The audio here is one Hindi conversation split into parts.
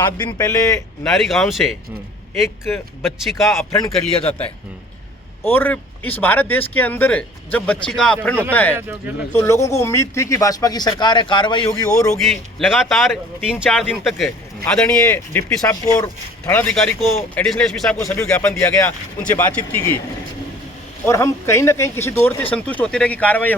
7 दिन पहले नारी गांव से एक बच्ची का अपहरण कर लिया जाता है और इस भारत देश के अंदर जब बच्ची का अपहरण होता है तो लोगों को उम्मीद थी कि भाजपा की सरकार है, कार्रवाई होगी और होगी। लगातार 3-4 दिन तक आदरणीय डिप्टी साहब को और थानाधिकारी को, एडिशनल एसपी साहब को सभी ज्ञापन दिया गया, उनसे बातचीत की गई और हम कहीं ना कहीं किसी दौर से संतुष्ट होते रहे कि कार्रवाई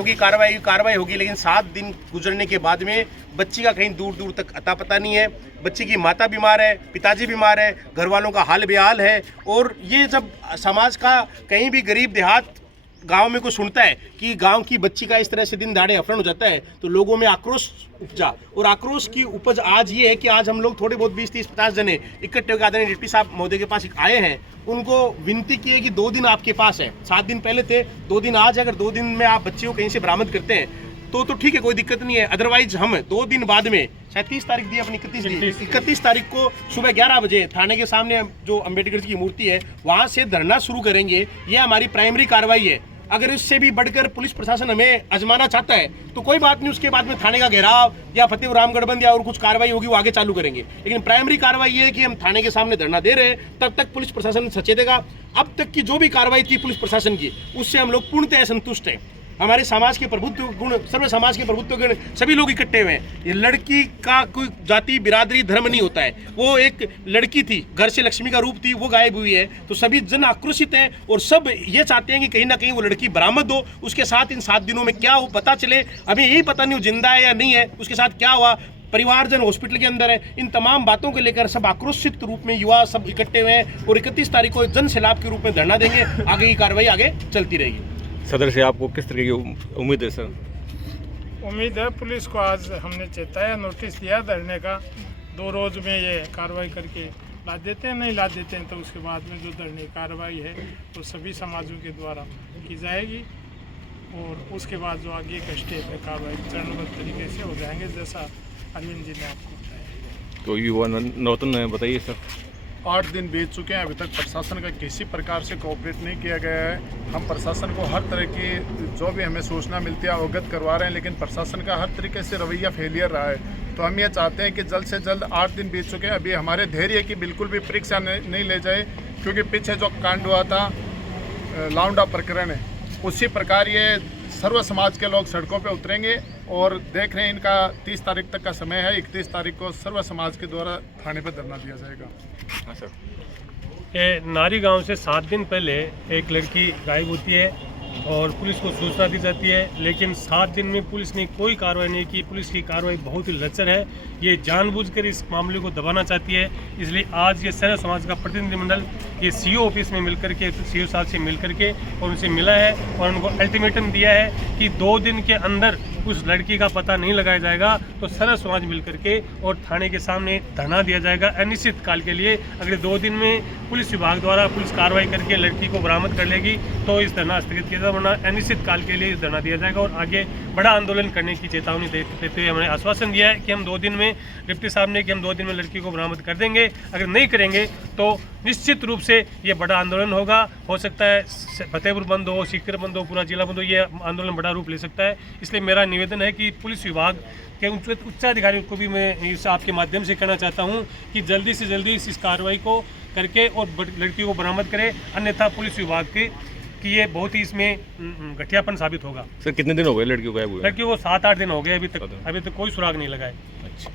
होगी। लेकिन 7 दिन गुजरने के बाद में बच्ची का कहीं दूर दूर तक अता पता नहीं है। बच्ची की माता बीमार है, पिताजी बीमार है, घर वालों का हाल बेहाल है। और ये जब समाज का कहीं भी गरीब देहात गांव में कोई सुनता है कि गांव की बच्ची का इस तरह से दिन दहाड़े अपहरण हो जाता है तो लोगों में आक्रोश उपजा। और आक्रोश की उपज आज ये है कि आज हम लोग थोड़े बहुत 20-30-50 जने इकट्ठे होकर आदरणीय डिप्टी साहब महोदय के पास आए हैं। उनको विनती की है कि 2 दिन आपके पास है, 7 दिन पहले थे, 2 दिन आज है। अगर 2 दिन में आप बच्ची को कहीं से बरामद करते हैं तो ठीक है, कोई दिक्कत नहीं है। अदरवाइज हम 2 दिन बाद में, शायद 30 तारीख दी अपनी, 31 तारीख को सुबह 11 बजे थाने के सामने जो अम्बेडकर जी की मूर्ति है वहाँ से धरना शुरू करेंगे। ये हमारी प्राइमरी कार्रवाई है। अगर इससे भी बढ़कर पुलिस प्रशासन हमें आजमाना चाहता है तो कोई बात नहीं, उसके बाद में थाने का घेराव या फतेह रामगढ़बंद या और कुछ कार्रवाई होगी वो आगे चालू करेंगे। लेकिन प्राइमरी कार्रवाई ये है कि हम थाने के सामने धरना दे रहे हैं, तब तक पुलिस प्रशासन सचेतेगा। अब तक की जो भी कार्रवाई थी पुलिस प्रशासन की उससे हम लोग पूर्णतः संतुष्ट हैं। हमारे समाज के प्रभुत्व गुण, सर्व समाज के प्रभुत्व गुण सभी लोग इकट्ठे हुए हैं। ये लड़की का कोई जाति, बिरादरी, धर्म नहीं होता है। वो एक लड़की थी, घर से लक्ष्मी का रूप थी, वो गायब हुई है तो सभी जन आक्रोशित हैं और सब ये चाहते हैं कि कहीं ना कहीं वो लड़की बरामद हो। उसके साथ इन 7 दिनों में क्या हो पता चले। अभी यही पता नहीं वो जिंदा है या नहीं है, उसके साथ क्या हुआ, परिवारजन हॉस्पिटल के अंदर है। इन तमाम बातों को लेकर सब आक्रोशित रूप में युवा सब इकट्ठे हुए हैं और 31 तारीख को जन सैलाब के रूप में धरना देंगे। आगे की कार्रवाई आगे चलती रहेगी। सदर से आपको किस तरह की उम्मीद है सर? उम्मीद है, पुलिस को आज हमने चेताया, नोटिस दिया धरने का। 2 रोज में ये कार्रवाई करके ला देते हैं, नहीं ला देते हैं तो उसके बाद में जो धरने की कार्रवाई है वो सभी समाजों के द्वारा की जाएगी और उसके बाद जो आगे का स्टेप है कार्रवाई चरणबद्ध तरीके से हो जाएंगे, जैसा अरविंद जी ने आपको बताया। तो युवा नौतन बताइए सर। 8 दिन बीत चुके हैं, अभी तक प्रशासन का किसी प्रकार से कोऑपरेट नहीं किया गया है। हम प्रशासन को हर तरह की जो भी हमें सूचना मिलती है अवगत करवा रहे हैं, लेकिन प्रशासन का हर तरीके से रवैया फेलियर रहा है। तो हम ये चाहते हैं कि जल्द से जल्द, 8 दिन बीत चुके हैं, अभी हमारे धैर्य की बिल्कुल भी परीक्षा नहीं ले जाए, क्योंकि पीछे जो कांड हुआ था लाउंडा प्रकरण है, उसी प्रकार ये सर्व समाज के लोग सड़कों पे उतरेंगे और देख रहे हैं इनका 30 तारीख तक का समय है। 31 तारीख को सर्व समाज के द्वारा थाने पर धरना दिया जाएगा। हाँ सर। ये नारी गांव से 7 दिन पहले एक लड़की गायब होती है और पुलिस को सूचना दी जाती है, लेकिन 7 दिन में पुलिस ने कोई कार्रवाई नहीं की। पुलिस की कार्रवाई बहुत ही लचर है, ये जानबूझकर इस मामले को दबाना चाहती है। इसलिए आज ये सर्व समाज का प्रतिनिधिमंडल ये सीओ ऑफिस में मिलकर के, सीओ साहब से मिलकर के और उनसे मिला है और उनको अल्टीमेटम दिया है कि 2 दिन के अंदर उस लड़की का पता नहीं लगाया जाएगा तो सर्व समाज मिलकर के और थाने के सामने धरना दिया जाएगा अनिश्चित काल के लिए। अगले 2 दिन में पुलिस विभाग द्वारा पुलिस कार्रवाई करके लड़की को बरामद कर लेगी तो इस धरना स्थगित किया जाएगा, वरना अनिश्चित काल के लिए इस धरना दिया जाएगा और आगे बड़ा आंदोलन करने की चेतावनी देते हुए हमने आश्वासन दिया है कि हम 2 दिन में, डिप्टी साहब ने, कि हम 2 दिन में लड़की को बरामद कर देंगे। अगर नहीं करेंगे तो निश्चित रूप से ये बड़ा आंदोलन होगा। हो सकता है फतेहपुर बंद हो, सीकर बंद हो, पूरा जिला बंद हो, ये आंदोलन बड़ा रूप ले सकता है। इसलिए मेरा निवेदन है कि पुलिस विभाग के उच्चाधिकारियों को भी मैं इस आपके माध्यम से कहना चाहता हूँ कि जल्दी से जल्दी इस कार्रवाई को करके और लड़की को बरामद करें, अन्यथा पुलिस विभाग कि ये बहुत ही इसमें घटियापन साबित होगा। सर कितने दिन हो गए लड़की को गायब हुए? लड़की को 7-8 दिन हो गए, अभी तक कोई सुराग नहीं लगा है। अच्छा,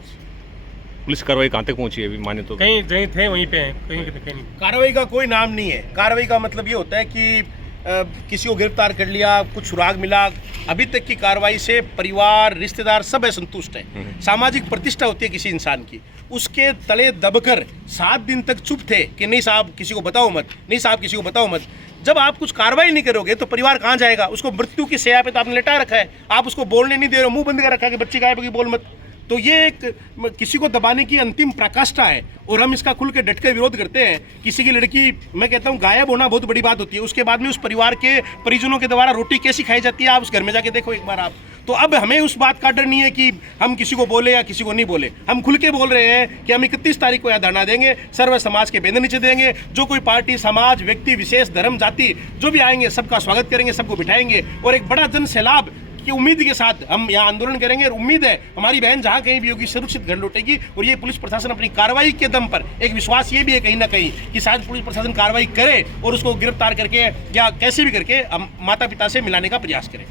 पुलिस कार्रवाई कहाँ तक पहुँची है अभी? माने तो कहीं जहीं थे वहीं पे हैं, कहीं नहीं। कार्रवाई का कोई नाम नहीं है। कार्रवाई का मतलब ये होता है कि किसी को गिरफ्तार कर लिया, कुछ सुराग मिला। अभी तक की कार्रवाई से परिवार, रिश्तेदार सब असंतुष्ट है। सामाजिक प्रतिष्ठा होती है किसी इंसान की, उसके तले दबकर 7 दिन तक चुप थे कि नहीं साहब किसी को बताओ मत, नहीं साहब किसी को बताओ मत। जब आप कुछ कार्रवाई नहीं करोगे तो परिवार कहाँ जाएगा? उसको मृत्यु की शैया पे तो आपने लेटा रखा है, आप उसको बोलने नहीं दे रहे हो, मुंह बंद कर रखा है कि बच्ची गायब होगी, बोल मत। तो ये एक किसी को दबाने की अंतिम प्रकाष्ठा है और हम इसका खुल के डट कर विरोध करते हैं। किसी की लड़की, मैं कहता हूँ, गायब होना बहुत बड़ी बात होती है, उसके बाद में उस परिवार के परिजनों के द्वारा रोटी कैसी खाई जाती है, आप उस घर में जाके देखो एक बार आप। तो अब हमें उस बात का डर नहीं है कि हम किसी को बोले या किसी को नहीं बोले। हम खुल के बोल रहे हैं कि हम 31 तारीख को यहाँ धरना देंगे, सर्व समाज के बैनर नीचे देंगे। जो कोई पार्टी, समाज, व्यक्ति विशेष, धर्म, जाति जो भी आएंगे सबका स्वागत करेंगे, सबको बिठाएंगे और एक बड़ा जन सैलाब कि उम्मीद के साथ हम यहाँ आंदोलन करेंगे और उम्मीद है हमारी बहन जहाँ कहीं भी होगी सुरक्षित घर लौटेगी। और ये पुलिस प्रशासन अपनी कार्रवाई के दम पर एक विश्वास ये भी है कहीं ना कहीं कि शायद पुलिस प्रशासन कार्रवाई करे और उसको गिरफ्तार करके या कैसे भी करके माता पिता से मिलाने का प्रयास करें।